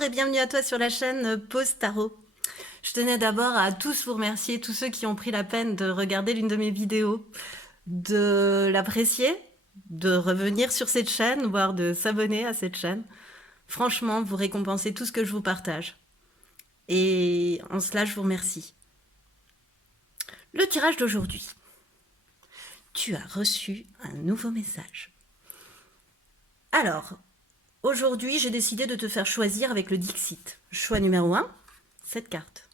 Bonjour et bienvenue à toi sur la chaîne Pause Tarot. Je tenais d'abord à tous vous remercier, tous ceux qui ont pris la peine de regarder l'une de mes vidéos, de l'apprécier, de revenir sur cette chaîne, voire de s'abonner à cette chaîne. Franchement, vous récompensez tout ce que je vous partage. Et en cela, je vous remercie. Le tirage d'aujourd'hui. Tu as reçu un nouveau message. Alors, aujourd'hui, j'ai décidé de te faire choisir avec le Dixit. Choix numéro 1, cette carte.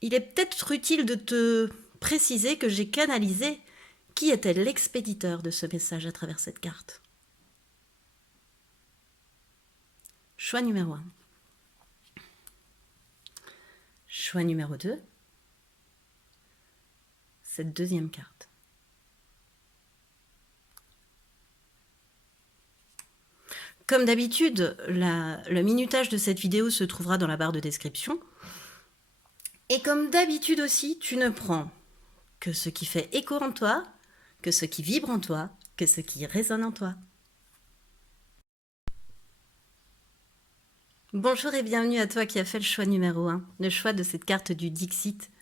Il est peut-être utile de te préciser que j'ai canalisé qui était l'expéditeur de ce message à travers cette carte. Choix numéro 1. Choix numéro 2. Cette deuxième carte. Comme d'habitude, le minutage de cette vidéo se trouvera dans la barre de description. Et comme d'habitude aussi, tu ne prends que ce qui fait écho en toi, que ce qui vibre en toi, que ce qui résonne en toi. Bonjour et bienvenue à toi qui as fait le choix numéro 1, le choix de cette carte du Dixit,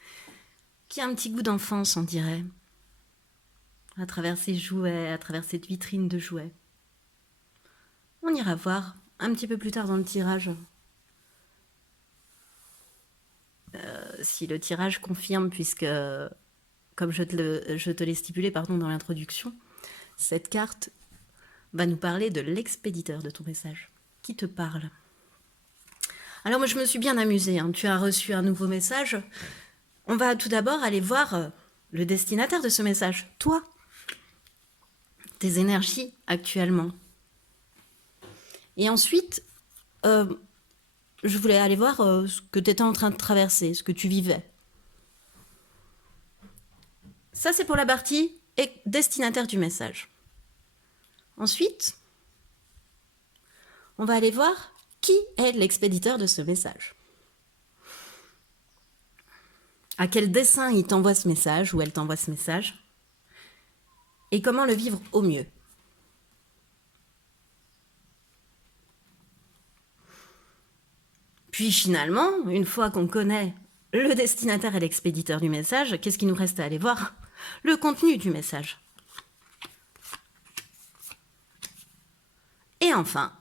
qui a un petit goût d'enfance, on dirait, à travers ces jouets, à travers cette vitrine de jouets. On ira voir un petit peu plus tard dans le tirage si le tirage confirme, puisque, comme je te l'ai stipulé dans l'introduction, cette carte va nous parler de l'expéditeur de ton message, qui te parle. Alors moi, je me suis bien amusée, hein. Tu as reçu un nouveau message. On va tout d'abord aller voir le destinataire de ce message, toi, tes énergies actuellement. Et ensuite, je voulais aller voir ce que tu étais en train de traverser, ce que tu vivais. Ça, c'est pour la partie destinataire du message. Ensuite, on va aller voir qui est l'expéditeur de ce message. À quel dessein il t'envoie ce message ou elle t'envoie ce message. Et comment le vivre au mieux. Puis finalement, une fois qu'on connaît le destinataire et l'expéditeur du message, qu'est-ce qu'il nous reste à aller voir? Le contenu du message. Et enfin,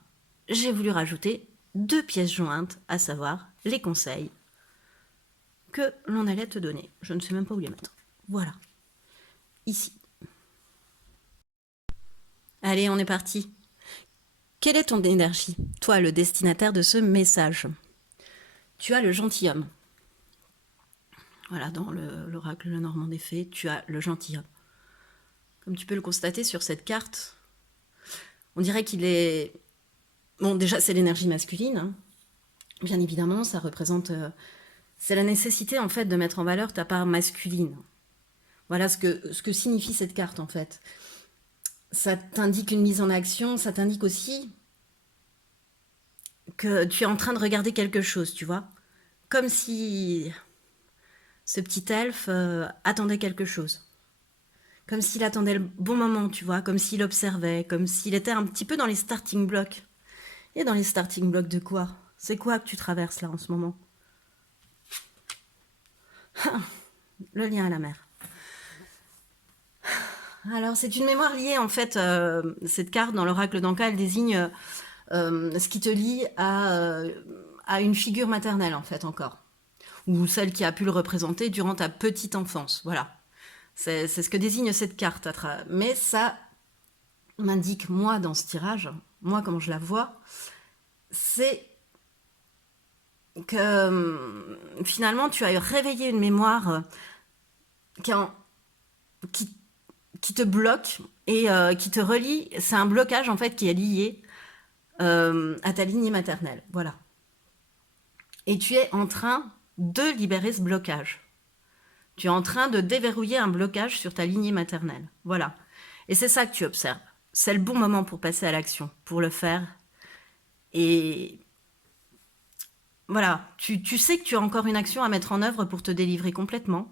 j'ai voulu rajouter 2 pièces jointes, à savoir les conseils que l'on allait te donner. Je ne sais même pas où les mettre. Voilà. Ici. Allez, on est parti. Quelle est ton énergie, toi, le destinataire de ce message? Tu as le gentilhomme. Voilà, dans l'oracle normand des fées, tu as le gentilhomme. Comme tu peux le constater sur cette carte, on dirait qu'il est... Bon, déjà, c'est l'énergie masculine. Hein. Bien évidemment, ça représente... c'est la nécessité, en fait, de mettre en valeur ta part masculine. Voilà ce que signifie cette carte, en fait. Ça t'indique une mise en action, ça t'indique aussi que tu es en train de regarder quelque chose, tu vois. Comme si ce petit elfe attendait quelque chose. Comme s'il attendait le bon moment, tu vois. Comme s'il observait, comme s'il était un petit peu dans les starting blocks. Et dans les starting blocks de quoi? C'est quoi que tu traverses là en ce moment? Le lien à la mer. Alors, c'est une mémoire liée, en fait, cette carte dans l'oracle d'Anka, elle désigne ce qui te lie à une figure maternelle, en fait, encore. Ou celle qui a pu le représenter durant ta petite enfance, voilà. C'est ce que désigne cette carte. Mais ça m'indique, moi, dans ce tirage, moi, comment je la vois, c'est que finalement, tu as réveillé une mémoire qui te bloque et qui te relie. C'est un blocage, en fait, qui est lié à ta lignée maternelle. Voilà. Et tu es en train de libérer ce blocage. Tu es en train de déverrouiller un blocage sur ta lignée maternelle. Voilà. Et c'est ça que tu observes. C'est le bon moment pour passer à l'action, pour le faire. Et voilà, tu sais que tu as encore une action à mettre en œuvre pour te délivrer complètement,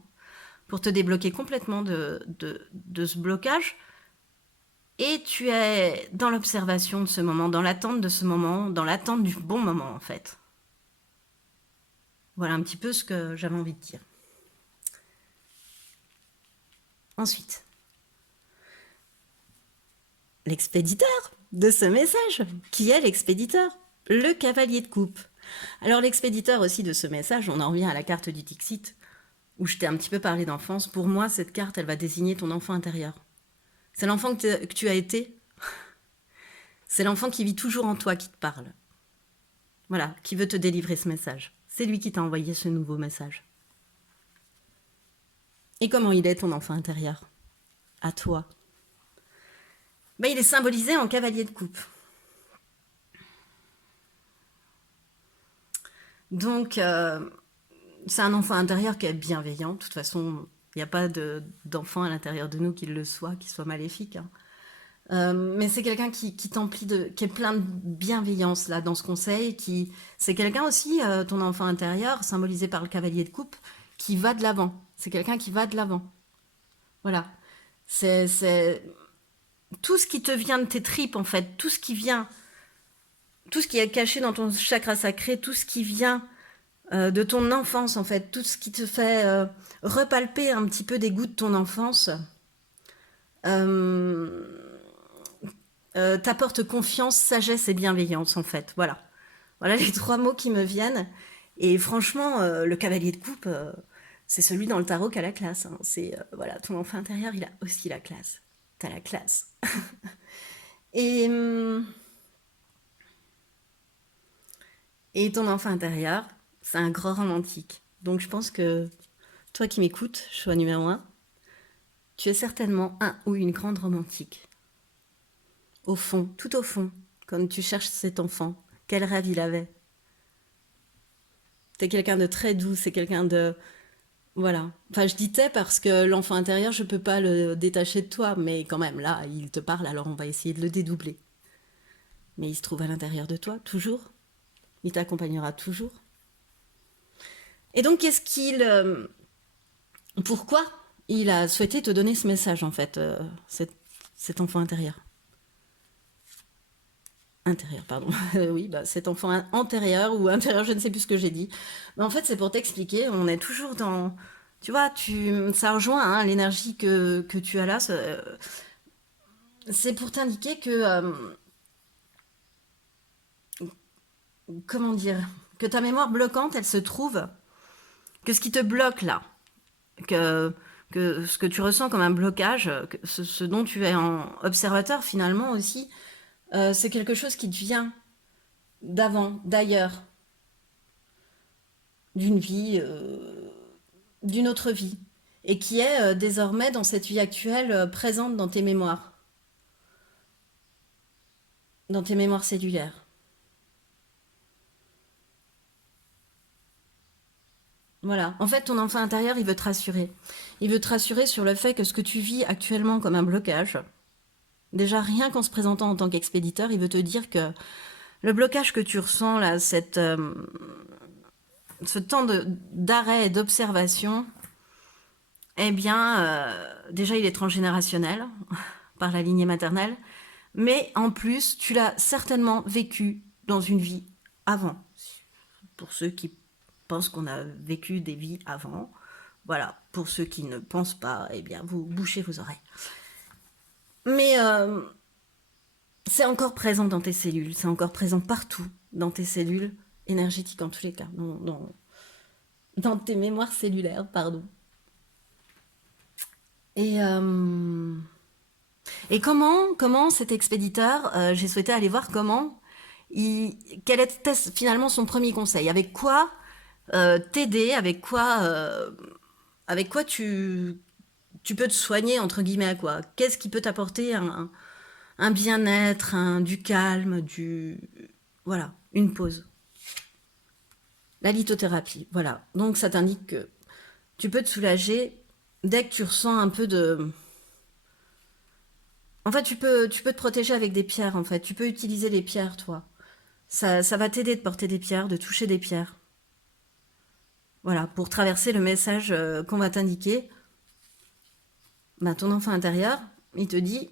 pour te débloquer complètement de ce blocage. Et tu es dans l'observation de ce moment, dans l'attente de ce moment, dans l'attente du bon moment en fait. Voilà un petit peu ce que j'avais envie de dire. Ensuite, l'expéditeur de ce message. Qui est l'expéditeur? Le cavalier de coupe. Alors l'expéditeur aussi de ce message, on en revient à la carte du Dixit, où je t'ai un petit peu parlé d'enfance. Pour moi, cette carte, elle va désigner ton enfant intérieur. C'est l'enfant que tu as été. C'est l'enfant qui vit toujours en toi qui te parle. Voilà, qui veut te délivrer ce message. C'est lui qui t'a envoyé ce nouveau message. Et comment il est ton enfant intérieur? À toi. Ben, il est symbolisé en cavalier de coupe. Donc, c'est un enfant intérieur qui est bienveillant. De toute façon, il n'y a pas d'enfant à l'intérieur de nous qui le soit, qui soit maléfique. Hein. Mais c'est quelqu'un qui t'emplit qui est plein de bienveillance là dans ce conseil. C'est quelqu'un aussi, ton enfant intérieur, symbolisé par le cavalier de coupe, qui va de l'avant. C'est quelqu'un qui va de l'avant. Voilà. C'est tout ce qui te vient de tes tripes en fait, tout ce qui est caché dans ton chakra sacré, tout ce qui vient de ton enfance en fait, tout ce qui te fait repalper un petit peu des goûts de ton enfance, t'apporte confiance, sagesse et bienveillance en fait. Voilà. Voilà les trois mots qui me viennent. Et franchement, le cavalier de coupe, c'est celui dans le tarot qui a la classe. Hein. C'est voilà, ton enfant intérieur, il a aussi la classe. T'as la classe. et, et ton enfant intérieur, c'est un grand romantique. Donc je pense que toi qui m'écoutes, choix numéro 1, tu es certainement un ou une grande romantique. Au fond, tout au fond, quand tu cherches cet enfant, quel rêve il avait? T'es quelqu'un de très doux, c'est quelqu'un de... Voilà. Enfin, je dis t'es parce que l'enfant intérieur, je peux pas le détacher de toi, mais quand même, là, il te parle, alors on va essayer de le dédoubler. Mais il se trouve à l'intérieur de toi, toujours. Il t'accompagnera toujours. Et donc, qu'est-ce qu'il... pourquoi il a souhaité te donner ce message, en fait, cet enfant intérieur? Intérieur, pardon. Oui, bah, cet enfant antérieur ou intérieur, je ne sais plus ce que j'ai dit. Mais en fait, c'est pour t'expliquer, on est toujours dans... Tu vois, ça rejoint hein, l'énergie que tu as là. C'est pour t'indiquer que... comment dire? Que ta mémoire bloquante, elle se trouve... Que ce qui te bloque là, que, que ce que tu ressens comme un blocage, ce dont tu es en observateur finalement aussi, c'est quelque chose qui te vient d'avant, d'ailleurs, d'une vie, d'une autre vie, et qui est désormais dans cette vie actuelle présente dans tes mémoires cellulaires. Voilà. En fait, ton enfant intérieur, il veut te rassurer. Il veut te rassurer sur le fait que ce que tu vis actuellement comme un blocage, déjà rien qu'en se présentant en tant qu'expéditeur, il veut te dire que le blocage que tu ressens là, ce temps d'arrêt et d'observation, eh bien, déjà il est transgénérationnel par la lignée maternelle, mais en plus, tu l'as certainement vécu dans une vie avant. Pour ceux qui pensent qu'on a vécu des vies avant, voilà. Pour ceux qui ne pensent pas, eh bien, vous bouchez vos oreilles. Mais c'est encore présent dans tes cellules, c'est encore présent partout dans tes cellules énergétiques en tous les cas, dans tes mémoires cellulaires, pardon. Et, euh, et comment cet expéditeur, j'ai souhaité aller voir quel était finalement son premier conseil, avec quoi t'aider, avec quoi tu peux te soigner, entre guillemets, à quoi? Qu'est-ce qui peut t'apporter un bien-être, du calme, voilà, une pause. La lithothérapie, voilà. Donc ça t'indique que tu peux te soulager dès que tu ressens un peu de... En fait, tu peux te protéger avec des pierres, en fait. Tu peux utiliser les pierres, toi. Ça va t'aider de porter des pierres, de toucher des pierres. Voilà, pour traverser le message qu'on va t'indiquer. Bah, ton enfant intérieur, il te dit,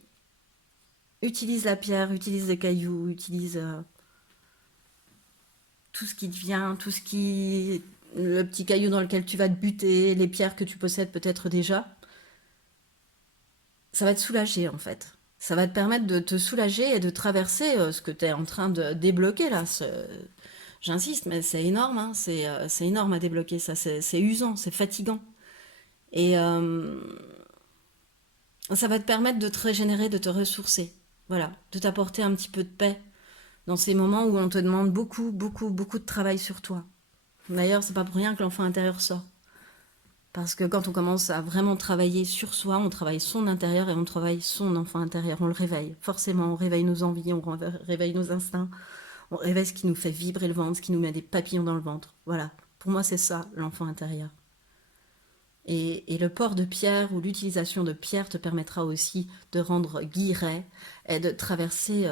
Utilise la pierre, utilise les cailloux, utilise tout ce qui te vient, tout ce qui... Le petit caillou dans lequel tu vas te buter, les pierres que tu possèdes peut-être déjà. Ça va te soulager en fait. Ça va te permettre de te soulager et de traverser ce que tu es en train de débloquer là. J'insiste, mais c'est énorme, hein. C'est énorme à débloquer ça. C'est usant, c'est fatigant. Et ça va te permettre de te régénérer, de te ressourcer. Voilà, de t'apporter un petit peu de paix dans ces moments où on te demande beaucoup, beaucoup, beaucoup de travail sur toi. D'ailleurs, c'est pas pour rien que l'enfant intérieur sort. Parce que quand on commence à vraiment travailler sur soi, on travaille son intérieur et on travaille son enfant intérieur. On le réveille. Forcément, on réveille nos envies, on réveille nos instincts, on réveille ce qui nous fait vibrer le ventre, ce qui nous met des papillons dans le ventre. Voilà. Pour moi, c'est ça, l'enfant intérieur. Et le port de pierre ou l'utilisation de pierre te permettra aussi de rendre guilleret et de traverser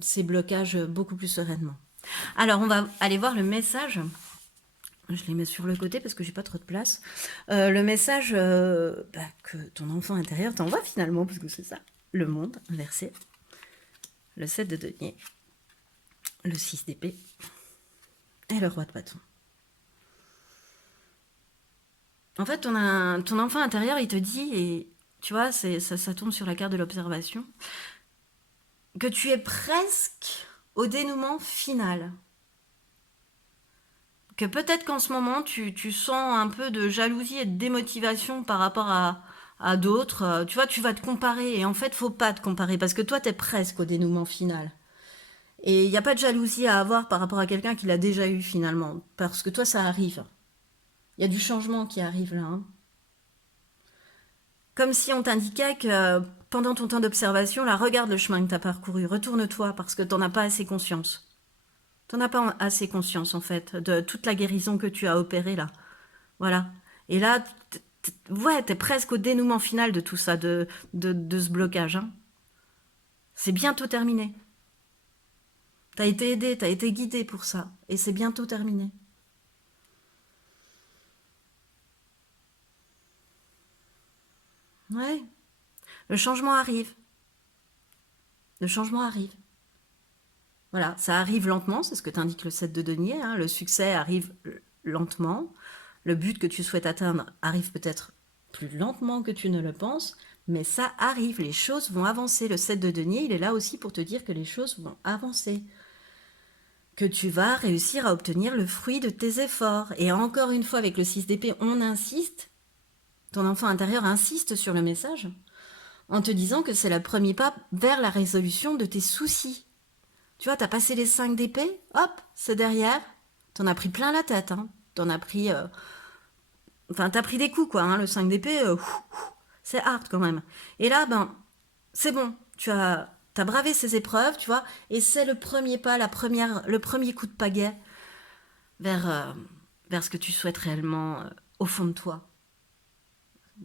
ces blocages beaucoup plus sereinement. Alors, on va aller voir le message. Je les mets sur le côté parce que j'ai pas trop de place. Le message que ton enfant intérieur t'envoie finalement, parce que c'est ça. Le monde inversé. Le 7 de denier. Le 6 d'épée. Et le roi de bâton. En fait, ton enfant intérieur, il te dit, et tu vois, ça tombe sur la carte de l'observation, que tu es presque au dénouement final. Que peut-être qu'en ce moment, tu sens un peu de jalousie et de démotivation par rapport à d'autres. Tu vois, tu vas te comparer. Et en fait, faut pas te comparer parce que toi, tu es presque au dénouement final. Et il n'y a pas de jalousie à avoir par rapport à quelqu'un qui l'a déjà eu finalement. Parce que toi, ça arrive. Il y a du changement qui arrive là. Hein. Comme si on t'indiquait que pendant ton temps d'observation, là, regarde le chemin que tu as parcouru. Retourne-toi parce que tu n'en as pas assez conscience. T'en as pas assez conscience, en fait, de toute la guérison que tu as opérée, là. Voilà. Et là, ouais, t'es presque au dénouement final de tout ça, de ce blocage. Hein. C'est bientôt terminé. T'as été aidé, t'as été guidé pour ça. Et c'est bientôt terminé. Ouais. Le changement arrive. Le changement arrive. Voilà, ça arrive lentement, c'est ce que t'indique le 7 de denier. Hein. Le succès arrive lentement. Le but que tu souhaites atteindre arrive peut-être plus lentement que tu ne le penses, mais ça arrive, les choses vont avancer. Le 7 de denier, il est là aussi pour te dire que les choses vont avancer, que tu vas réussir à obtenir le fruit de tes efforts. Et encore une fois, avec le 6 d'épée, on insiste, ton enfant intérieur insiste sur le message, en te disant que c'est le premier pas vers la résolution de tes soucis. Tu vois, t'as passé les 5 d'épée, hop, c'est derrière, t'en as pris plein la tête, hein. T'en as pris... Enfin, t'as pris des coups, quoi, hein, le 5 d'épée, c'est hard quand même. Et là, ben, c'est bon, t'as bravé ces épreuves, tu vois, et c'est le premier pas, le premier coup de pagaie vers ce que tu souhaites réellement au fond de toi.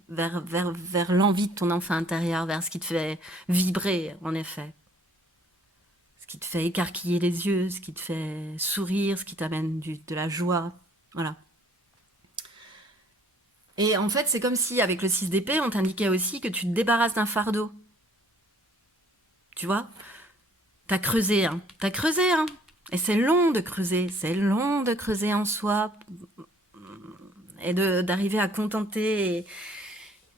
Vers l'envie de ton enfant intérieur, vers ce qui te fait vibrer, en effet. Ce qui te fait écarquiller les yeux, ce qui te fait sourire, ce qui t'amène de la joie. Voilà. Et en fait, c'est comme si, avec le 6 d'épée, on t'indiquait aussi que tu te débarrasses d'un fardeau. Tu vois? T'as creusé, hein. T'as creusé, hein. Et c'est long de creuser. C'est long de creuser en soi. Et d'arriver à contenter,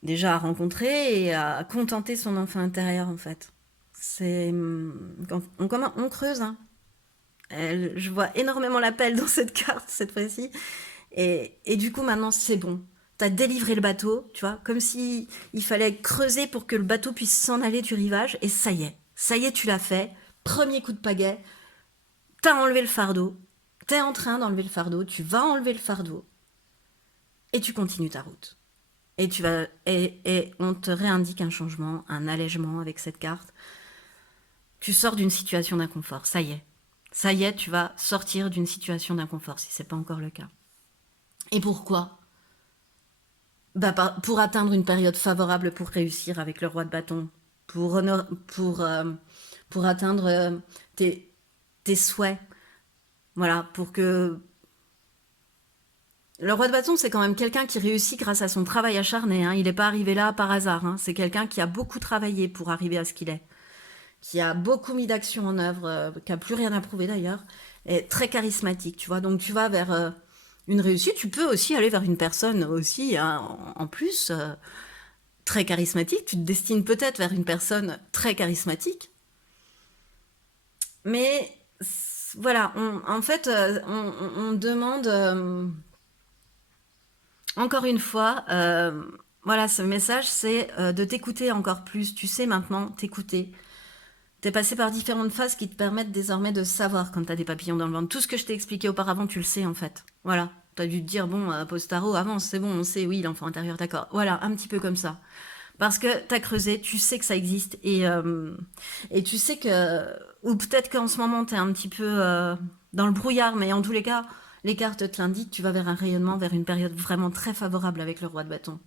déjà à rencontrer et à contenter son enfant intérieur, en fait. C'est... Quand on creuse, hein. Je vois énormément l'appel dans cette carte, cette fois-ci. Et du coup, maintenant, c'est bon. T'as délivré le bateau, tu vois, comme si il fallait creuser pour que le bateau puisse s'en aller du rivage, et ça y est, tu l'as fait, premier coup de pagaie, t'as enlevé le fardeau, t'es en train d'enlever le fardeau, tu vas enlever le fardeau, et tu continues ta route. Et et on te réindique un changement, un allègement avec cette carte. Tu sors d'une situation d'inconfort, ça y est, tu vas sortir d'une situation d'inconfort, si c'est pas encore le cas. Et pourquoi ? Pour atteindre une période favorable pour réussir avec le roi de bâton, pour atteindre tes souhaits. Voilà, pour que... Le roi de bâton, c'est quand même quelqu'un qui réussit grâce à son travail acharné. Hein. Il n'est pas arrivé là par hasard. Hein. C'est quelqu'un qui a beaucoup travaillé pour arriver à ce qu'il est. qui a beaucoup mis d'action en œuvre, qui a plus rien à prouver d'ailleurs, est très charismatique, tu vois. Donc tu vas vers une réussite. Tu peux aussi aller vers une personne aussi, hein, en plus, très charismatique. Tu te destines peut-être vers une personne très charismatique. Mais voilà, en fait, on demande, encore une fois, voilà, ce message, c'est de t'écouter encore plus. Tu sais maintenant t'écouter. T'es passé par différentes phases qui te permettent désormais de savoir quand t'as des papillons dans le ventre. Tout ce que je t'ai expliqué auparavant, tu le sais en fait. Voilà. T'as dû te dire, bon, Postaro, avance, c'est bon, on sait, oui, l'enfant intérieur, d'accord. Voilà, un petit peu comme ça. Parce que t'as creusé, tu sais que ça existe et tu sais que, ou peut-être qu'en ce moment t'es un petit peu dans le brouillard, mais en tous les cas, les cartes te l'indiquent, tu vas vers un rayonnement, vers une période vraiment très favorable avec le roi de bâton.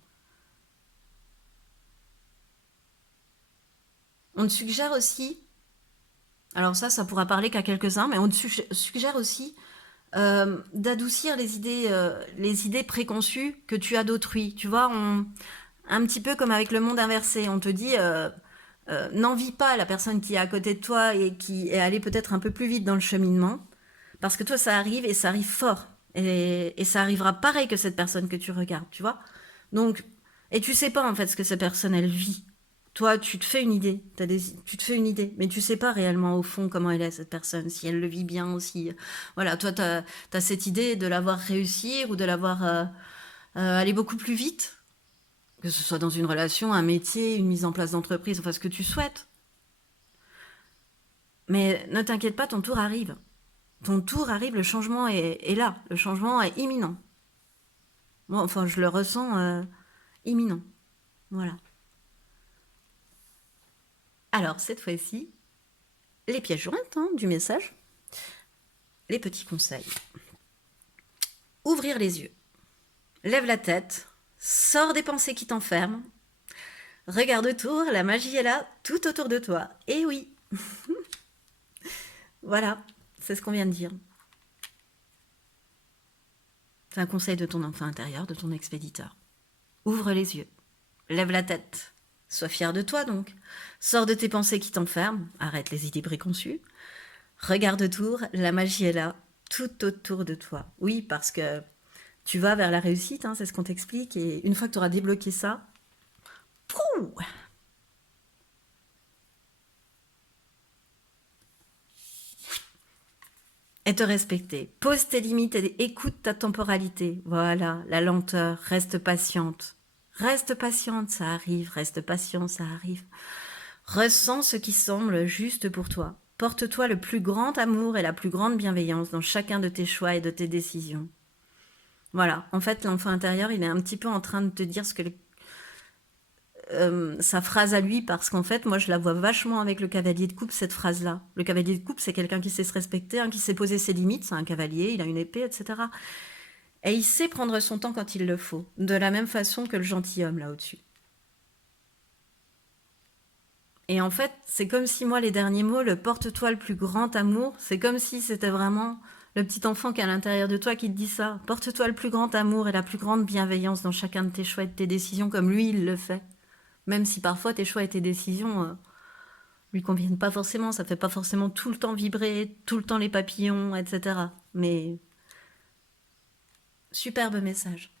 On te suggère aussi, alors ça pourra parler qu'à quelques-uns, mais on te suggère aussi d'adoucir les idées préconçues que tu as d'autrui. Tu vois, un petit peu comme avec le monde inversé, on te dit n'envie pas la personne qui est à côté de toi et qui est allée peut-être un peu plus vite dans le cheminement, parce que toi ça arrive et ça arrive fort. Et ça arrivera pareil que cette personne que tu regardes, tu vois. Donc, et tu sais pas en fait ce que cette personne elle vit. Toi, tu te fais une idée, tu te fais une idée, mais tu sais pas réellement au fond comment elle est cette personne, si elle le vit bien aussi. Voilà, toi, tu as cette idée de la voir réussir ou de la voir aller beaucoup plus vite, que ce soit dans une relation, un métier, une mise en place d'entreprise, enfin ce que tu souhaites. Mais ne t'inquiète pas, ton tour arrive. Ton tour arrive, le changement est là, le changement est imminent. Bon, enfin, je le ressens imminent. Voilà. Alors, cette fois-ci, les pièces jointes hein, du message, les petits conseils. Ouvrir les yeux. Lève la tête. Sors des pensées qui t'enferment. Regarde autour, la magie est là, tout autour de toi. Et oui. Voilà, c'est ce qu'on vient de dire. C'est un conseil de ton enfant intérieur, de ton expéditeur. Ouvre les yeux. Lève la tête. Sois fier de toi donc. Sors de tes pensées qui t'enferment. Arrête les idées préconçues. Regarde autour, la magie est là, tout autour de toi. Oui, parce que tu vas vers la réussite, hein, c'est ce qu'on t'explique. Et une fois que tu auras débloqué ça, pouh, et te respecter. Pose tes limites et écoute ta temporalité. Voilà, la lenteur, reste patiente. Reste patiente, ça arrive, reste patient, ça arrive. Ressens ce qui semble juste pour toi. Porte-toi le plus grand amour et la plus grande bienveillance dans chacun de tes choix et de tes décisions. Voilà, en fait, l'enfant intérieur, il est un petit peu en train de te dire ce que sa phrase à lui, parce qu'en fait, moi, je la vois vachement avec le cavalier de coupe, cette phrase-là. Le cavalier de coupe, c'est quelqu'un qui sait se respecter, hein, qui sait poser ses limites, c'est un cavalier, il a une épée, etc. Et il sait prendre son temps quand il le faut, de la même façon que le gentilhomme là au-dessus. Et en fait, c'est comme si moi, les derniers mots, le porte-toi le plus grand amour, c'est comme si c'était vraiment le petit enfant qui est à l'intérieur de toi qui te dit ça. Porte-toi le plus grand amour et la plus grande bienveillance dans chacun de tes choix et de tes décisions, comme lui, il le fait. Même si parfois tes choix et tes décisions lui conviennent pas forcément, ça fait pas forcément tout le temps vibrer, tout le temps les papillons, etc. Mais superbe message.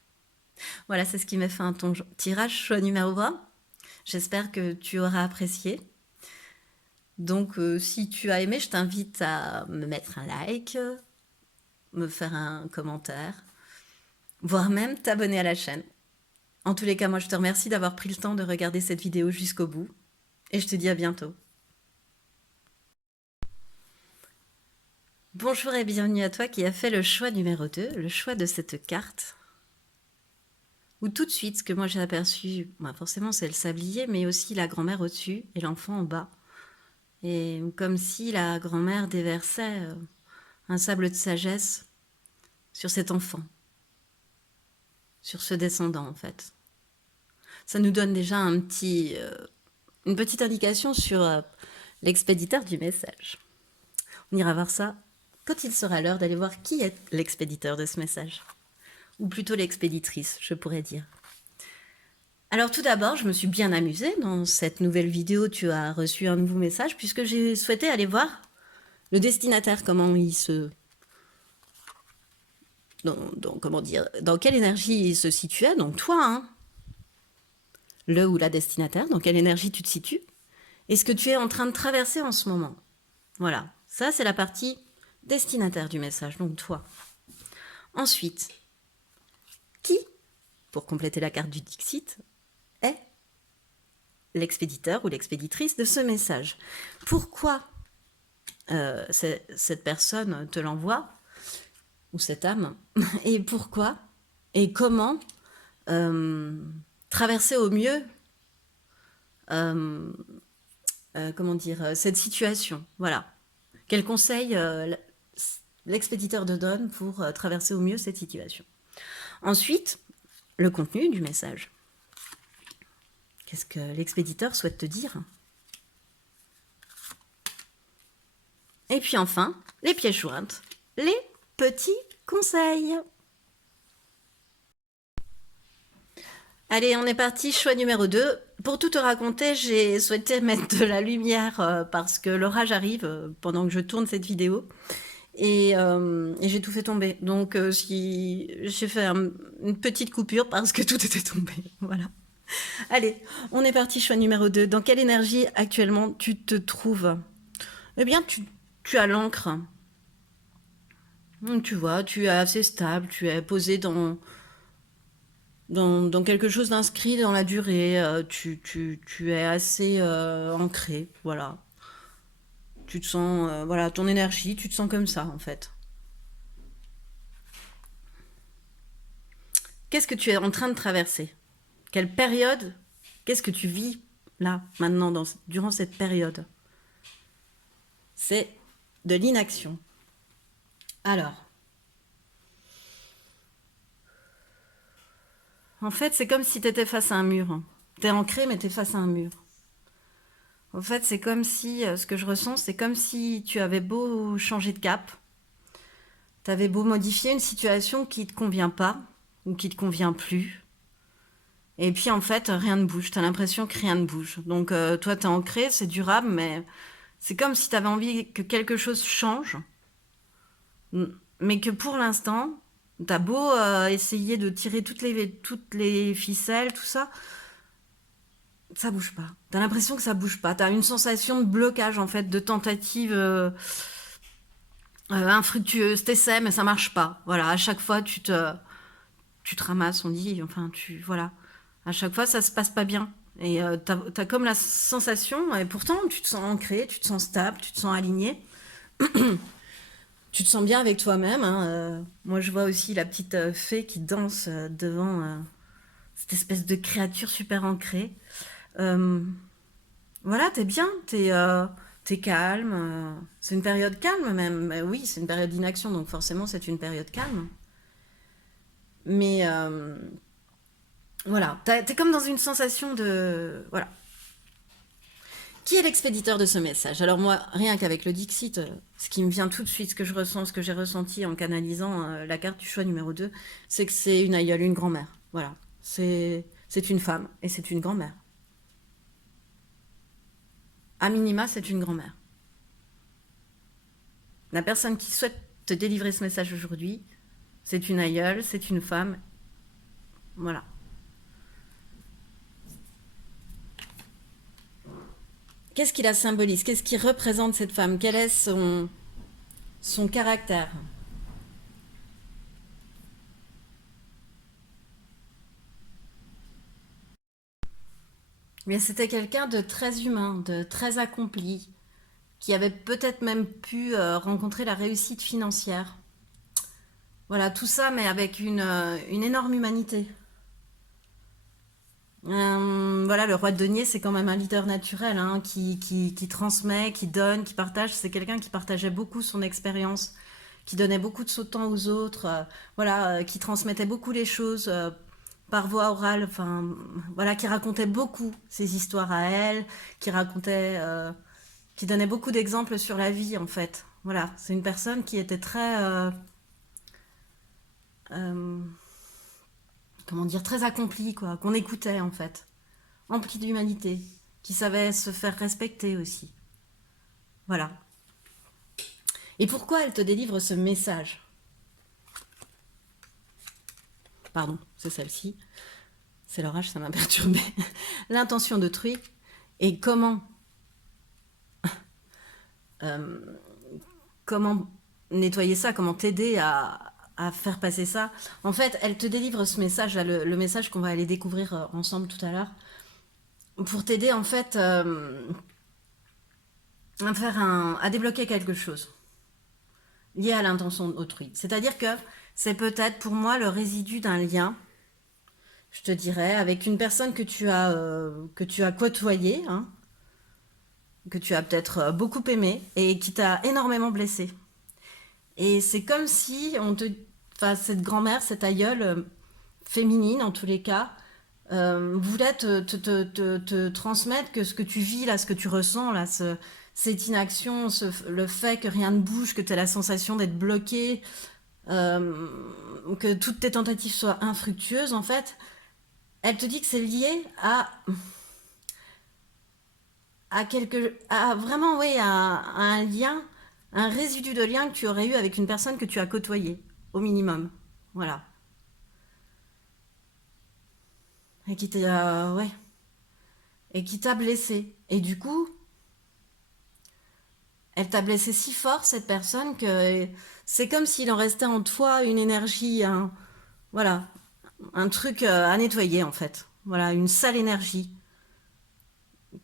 Voilà, c'est ce qui m'a fait un ton tirage choix numéro 1. J'espère que tu auras apprécié. Donc, si tu as aimé, je t'invite à me mettre un like, me faire un commentaire, voire même t'abonner à la chaîne. En tous les cas, moi, je te remercie d'avoir pris le temps de regarder cette vidéo jusqu'au bout. Et je te dis à bientôt. Bonjour et bienvenue à toi qui as fait le choix numéro 2, le choix de cette carte. Où tout de suite, ce que moi j'ai aperçu, forcément c'est le sablier, mais aussi la grand-mère au-dessus et l'enfant en bas. Et comme si la grand-mère déversait un sable de sagesse sur cet enfant, sur ce descendant en fait. Ça nous donne déjà une petite indication sur l'expéditeur du message. On ira voir ça quand il sera l'heure d'aller voir qui est l'expéditeur de ce message. Ou plutôt l'expéditrice, je pourrais dire. Alors, Alors tout d'abord, je me suis bien amusée. Dans cette nouvelle vidéo, tu as reçu un nouveau message puisque j'ai souhaité aller voir le destinataire, comment il se... comment dire, dans quelle énergie il se situait, donc toi, hein, le ou la destinataire, dans quelle énergie tu te situes, et ce que tu es en train de traverser en ce moment. Voilà, ça c'est la partie destinataire du message, donc toi. Ensuite, qui, pour compléter la carte du Dixit, est l'expéditeur ou l'expéditrice de ce message. Pourquoi cette personne te l'envoie, ou cette âme, et pourquoi, et comment traverser au mieux comment dire, cette situation. Voilà. Quel conseil l'expéditeur te donne pour traverser au mieux cette situation. Ensuite, le contenu du message. Qu'est-ce que l'expéditeur souhaite te dire? Et puis enfin, les pièces jointes, les petits conseils. Allez, on est parti, choix numéro 2. Pour tout te raconter, j'ai souhaité mettre de la lumière parce que l'orage arrive pendant que je tourne cette vidéo. Et j'ai tout fait tomber. Donc si j'ai fait une petite coupure parce que tout était tombé. Voilà. Allez, on est parti, choix numéro 2. Dans quelle énergie actuellement tu te trouves? Eh bien, tu as l'ancre. Tu vois, tu es assez stable, tu es posé dans quelque chose d'inscrit dans la durée. Tu es assez ancré, voilà. Tu te sens, voilà, ton énergie, tu te sens comme ça, en fait. Qu'est-ce que tu es en train de traverser? Quelle période? Qu'est-ce que tu vis là, maintenant, durant cette période? C'est de l'inaction. Alors, en fait, c'est comme si tu étais face à un mur. Tu es ancré, mais tu es face à un mur. En fait, c'est comme si, ce que je ressens, c'est comme si tu avais beau changer de cap, tu avais beau modifier une situation qui ne te convient pas, ou qui ne te convient plus. Et puis, en fait, rien ne bouge. Tu as l'impression que rien ne bouge. Donc, toi, tu es ancré, c'est durable, mais c'est comme si tu avais envie que quelque chose change, mais que pour l'instant, t'as beau essayer de tirer toutes les ficelles, tout ça, ça bouge pas. T'as l'impression que ça bouge pas. T'as une sensation de blocage, en fait, de tentative infructueuse. T'essaies, mais ça marche pas. Voilà, à chaque fois, tu te ramasses, on dit, enfin, voilà. À chaque fois, ça se passe pas bien. Et t'as comme la sensation, et pourtant, tu te sens ancré, tu te sens stable, tu te sens aligné. Tu te sens bien avec toi-même, hein. Moi, je vois aussi la petite fée qui danse devant cette espèce de créature super ancrée. Euh, voilà, t'es bien, t'es calme. C'est une période calme même. Oui, c'est une période d'inaction, donc forcément, c'est une période calme. Mais voilà, t'es comme dans une sensation de... Voilà. Qui est l'expéditeur de ce message? Alors moi, rien qu'avec le Dixit, ce qui me vient tout de suite, ce que je ressens, ce que j'ai ressenti en canalisant la carte du choix numéro 2, c'est que c'est une aïeule, une grand-mère. Voilà. C'est une femme et c'est une grand-mère. À minima, c'est une grand-mère. La personne qui souhaite te délivrer ce message aujourd'hui, c'est une aïeule, c'est une femme. Voilà. Qu'est-ce qui la symbolise? Qu'est-ce qui représente cette femme? Quel est son caractère? Mais c'était quelqu'un de très humain, de très accompli, qui avait peut-être même pu rencontrer la réussite financière. Voilà, tout ça, mais avec une énorme humanité. Voilà, le roi de denier, c'est quand même un leader naturel, hein, qui transmet, qui donne, qui partage. C'est quelqu'un qui partageait beaucoup son expérience, qui donnait beaucoup de son temps aux autres, voilà, qui transmettait beaucoup les choses par voie orale, enfin, voilà, qui racontait beaucoup ses histoires à elle, qui racontait, qui donnait beaucoup d'exemples sur la vie, en fait. Voilà, c'est une personne qui était très, euh, comment dire, très accomplie, quoi, qu'on écoutait, en fait. empli d'humanité, qui savait se faire respecter aussi. Voilà. Et pourquoi elle te délivre ce message? Pardon, c'est celle-ci. C'est l'orage, ça m'a perturbé. L'intention d'autrui et euh, comment nettoyer ça, comment t'aider à faire passer ça. En fait, elle te délivre ce message, là, le message qu'on va aller découvrir ensemble tout à l'heure, pour t'aider en fait à débloquer quelque chose lié à l'intention d'autrui. C'est-à-dire que c'est peut-être pour moi le résidu d'un lien, je te dirais, avec une personne que tu as côtoyée, hein, que tu as peut-être beaucoup aimé et qui t'a énormément blessé. Et c'est comme si enfin, cette grand-mère, cette aïeule féminine en tous les cas, voulait te transmettre que ce que tu vis là, ce que tu ressens là, cette inaction, le fait que rien ne bouge, que tu as la sensation d'être bloqué, euh, que toutes tes tentatives soient infructueuses, en fait, elle te dit que c'est lié à vraiment, oui, à un lien, un résidu de lien que tu aurais eu avec une personne que tu as côtoyée, au minimum. Voilà. Et qui t'a, ouais, et qui t'a blessé. Et du coup, elle t'a blessé si fort, cette personne, que c'est comme s'il en restait en toi une énergie, voilà, un truc à nettoyer, en fait. Voilà, une sale énergie.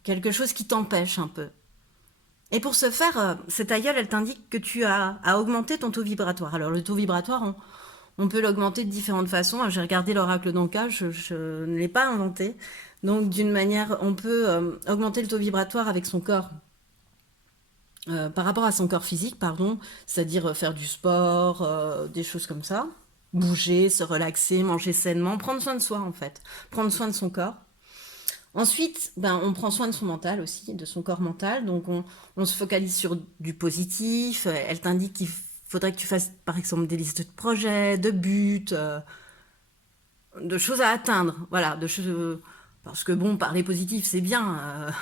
Quelque chose qui t'empêche un peu. Et pour ce faire, cette aïeule, elle t'indique que tu as à augmenter ton taux vibratoire. Alors, le taux vibratoire, on peut l'augmenter de différentes façons. J'ai regardé l'oracle d'Anka, je ne l'ai pas inventé. Donc, d'une manière, on peut augmenter le taux vibratoire avec son corps. Par rapport à son corps physique, pardon, c'est-à-dire faire du sport, des choses comme ça, bouger, se relaxer, manger sainement, prendre soin de soi en fait, prendre soin de son corps. Ensuite, ben, on prend soin de son mental aussi, de son corps mental, donc on se focalise sur du positif, elle t'indique qu'il faudrait que tu fasses par exemple des listes de projets, de buts, de choses à atteindre, voilà, de choses... Parce que bon, parler positif, c'est bien,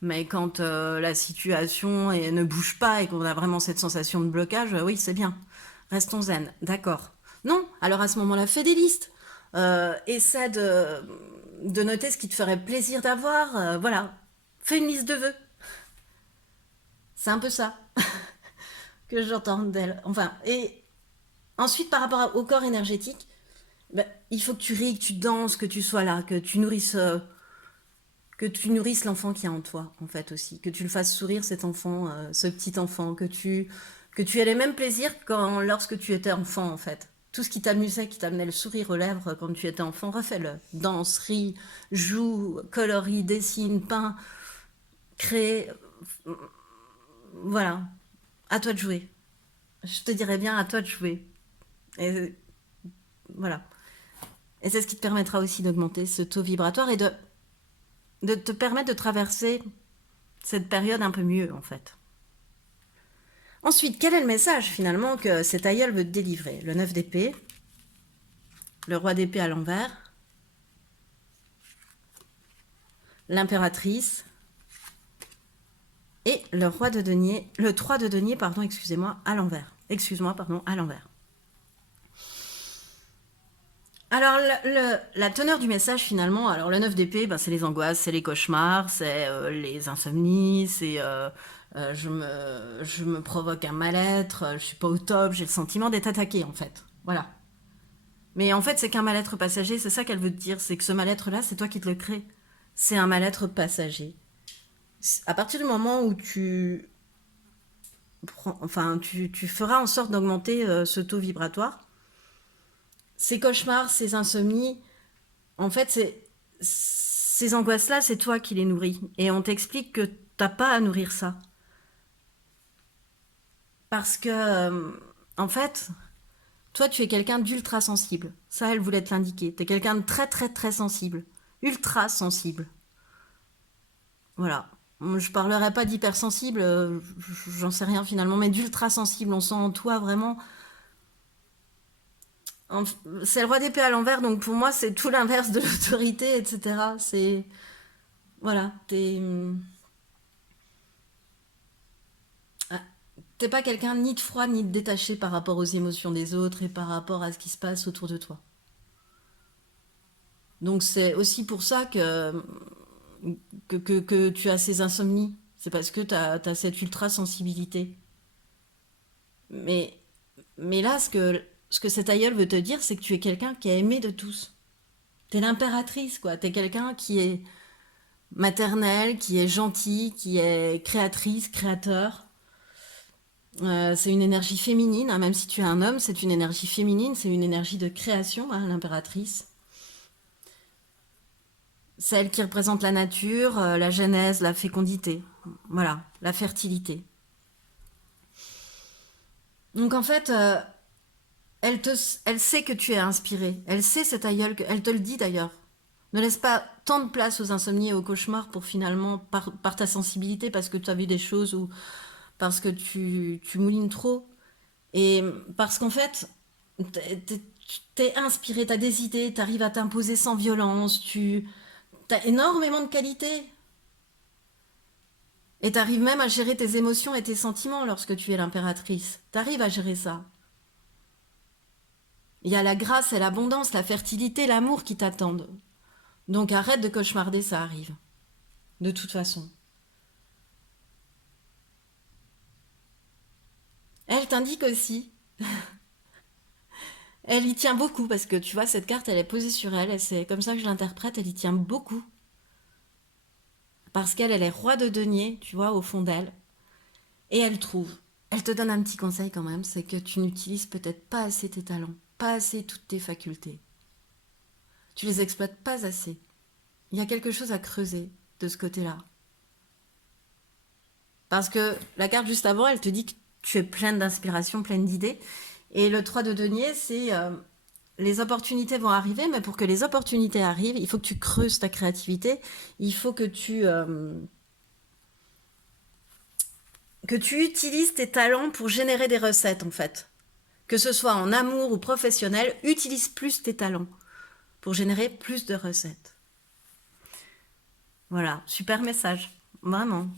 mais quand la situation ne bouge pas et qu'on a vraiment cette sensation de blocage, oui, c'est bien. Restons zen, d'accord. Non, alors à ce moment-là, fais des listes. Essaie de noter ce qui te ferait plaisir d'avoir. Voilà, fais une liste de vœux. C'est un peu ça que j'entends d'elle. Enfin, et ensuite, par rapport au corps énergétique, ben, il faut que tu ris, que tu danses, que tu sois là, que tu nourrisses l'enfant qui est en toi, en fait, aussi. Que tu le fasses sourire, cet enfant, ce petit enfant. Que tu aies les mêmes plaisirs lorsque tu étais enfant, en fait. Tout ce qui t'amusait, qui t'amenait le sourire aux lèvres quand tu étais enfant, refais-le. Danse, ris, joue, colorie, dessine, peint, crée. Voilà. À toi de jouer. Je te dirais bien à toi de jouer. Et voilà. Et c'est ce qui te permettra aussi d'augmenter ce taux vibratoire et de te permettre de traverser cette période un peu mieux, en fait. Ensuite, quel est le message finalement que cet aïeul veut te délivrer? Le 9 d'épée, le roi d'épée à l'envers, l'impératrice et le roi de denier, le 3 de denier, pardon, excusez-moi, à l'envers. Excuse-moi, pardon, à l'envers. Alors, la teneur du message finalement, alors le 9 d'épée, ben, c'est les angoisses, c'est les cauchemars, c'est les insomnies, c'est je me provoque un mal-être, je suis pas au top, j'ai le sentiment d'être attaquée en fait. Voilà. Mais en fait, c'est qu'un mal-être passager, c'est ça qu'elle veut te dire, c'est que ce mal-être-là, c'est toi qui te le crée. C'est un mal-être passager. À partir du moment où tu feras en sorte d'augmenter ce taux vibratoire, ces cauchemars, ces insomnies, en fait, ces angoisses-là, c'est toi qui les nourris. Et on t'explique que t'as pas à nourrir ça. Parce que, en fait, toi, tu es quelqu'un d'ultra sensible. Ça, elle voulait te l'indiquer. Tu es quelqu'un de très, très, très sensible. Ultra sensible. Voilà. Je parlerai pas d'hypersensible, j'en sais rien finalement, mais d'ultra sensible. On sent en toi vraiment. C'est le roi d'épée à l'envers, donc pour moi, c'est tout l'inverse de l'autorité, etc. Voilà, ah, t'es pas quelqu'un ni de froid ni de détaché par rapport aux émotions des autres et par rapport à ce qui se passe autour de toi. Donc c'est aussi pour ça que tu as ces insomnies. C'est parce que tu as cette ultra-sensibilité. Mais, mais là, ce que cet aïeul veut te dire, c'est que tu es quelqu'un qui est aimé de tous. T'es l'impératrice, quoi. T'es quelqu'un qui est maternelle, qui est gentille, qui est créatrice, créateur. C'est une énergie féminine, hein, même si tu es un homme, c'est une énergie féminine, c'est une énergie de création, hein, l'impératrice. C'est elle qui représente la nature, la genèse, la fécondité. Voilà, la fertilité. Donc en fait, elle, te, elle sait que tu es inspiré. Elle sait cet aïeul, elle te le dit d'ailleurs. Ne laisse pas tant de place aux insomnies et aux cauchemars pour finalement, par ta sensibilité, parce que tu as vu des choses ou parce que tu moulines trop. Et parce qu'en fait, t'es inspiré, t'as des idées, t'arrives à t'imposer sans violence, tu as énormément de qualités. Et t'arrives même à gérer tes émotions et tes sentiments lorsque tu es l'impératrice. T'arrives à gérer ça. Il y a la grâce et l'abondance, la fertilité, l'amour qui t'attendent. Donc arrête de cauchemarder, ça arrive. De toute façon. Elle t'indique aussi. Elle y tient beaucoup parce que tu vois, cette carte, elle est posée sur elle et c'est comme ça que je l'interprète. Elle y tient beaucoup. Parce qu'elle, elle est roi de denier, tu vois, au fond d'elle. Et elle trouve. Elle te donne un petit conseil quand même, c'est que tu n'utilises peut-être pas assez tes talents, pas assez toutes tes facultés. Tu les exploites pas assez. Il y a quelque chose à creuser de ce côté-là. Parce que la carte juste avant, elle te dit que tu es pleine d'inspiration, pleine d'idées. Et le 3 de denier, c'est les opportunités vont arriver, mais pour que les opportunités arrivent, il faut que tu creuses ta créativité. Il faut que tu utilises tes talents pour générer des recettes, en fait. Que ce soit en amour ou professionnel, utilise plus tes talents pour générer plus de recettes. Voilà, super message. Vraiment.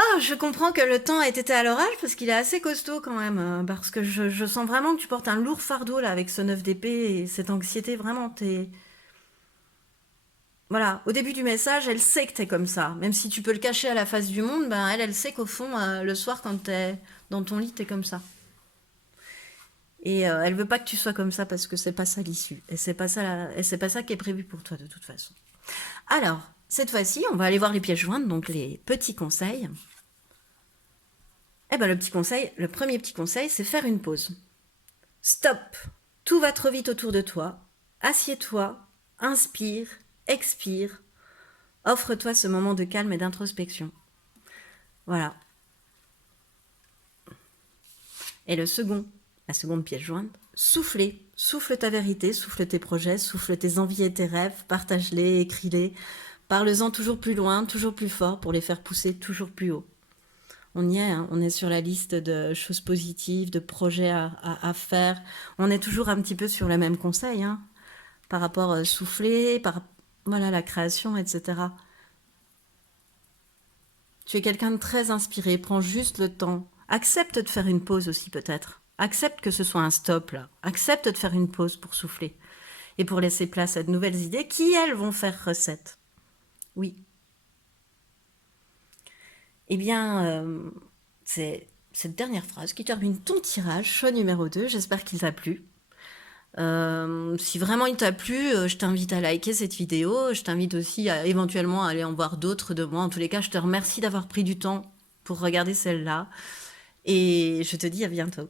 Ah, je comprends que le temps ait été à l'orage parce qu'il est assez costaud quand même. Parce que je sens vraiment que tu portes un lourd fardeau là avec ce 9 d'épée et cette anxiété. Vraiment, t'es. Voilà, au début du message, elle sait que t'es comme ça. Même si tu peux le cacher à la face du monde, ben elle sait qu'au fond, le soir, quand t'es dans ton lit, t'es comme ça. Et elle veut pas que tu sois comme ça parce que c'est pas ça l'issue. Et c'est pas ça qui est prévu pour toi de toute façon. Alors, cette fois-ci, on va aller voir les pièces jointes, donc les petits conseils. Eh ben, le premier petit conseil, c'est faire une pause. Stop. Tout va trop vite autour de toi. Assieds-toi, inspire, expire. Offre-toi ce moment de calme et d'introspection. Voilà. Et la seconde pièce jointe, souffler. Souffle ta vérité, souffle tes projets, souffle tes envies et tes rêves, partage-les, écris-les. Parle-en toujours plus loin, toujours plus fort pour les faire pousser toujours plus haut. On y est, hein, on est sur la liste de choses positives, de projets à faire. On est toujours un petit peu sur le même conseil, hein, par rapport à souffler, par voilà, la création, etc. Tu es quelqu'un de très inspiré, prends juste le temps. Accepte de faire une pause aussi peut-être. Accepte que ce soit un stop là. Accepte de faire une pause pour souffler et pour laisser place à de nouvelles idées qui, elles, vont faire recette. Oui. Eh bien, c'est cette dernière phrase qui termine ton tirage, choix numéro 2. J'espère qu'il t'a plu. Si vraiment il t'a plu, je t'invite à liker cette vidéo. Je t'invite aussi à éventuellement aller en voir d'autres de moi. En tous les cas, je te remercie d'avoir pris du temps pour regarder celle-là. Et je te dis à bientôt.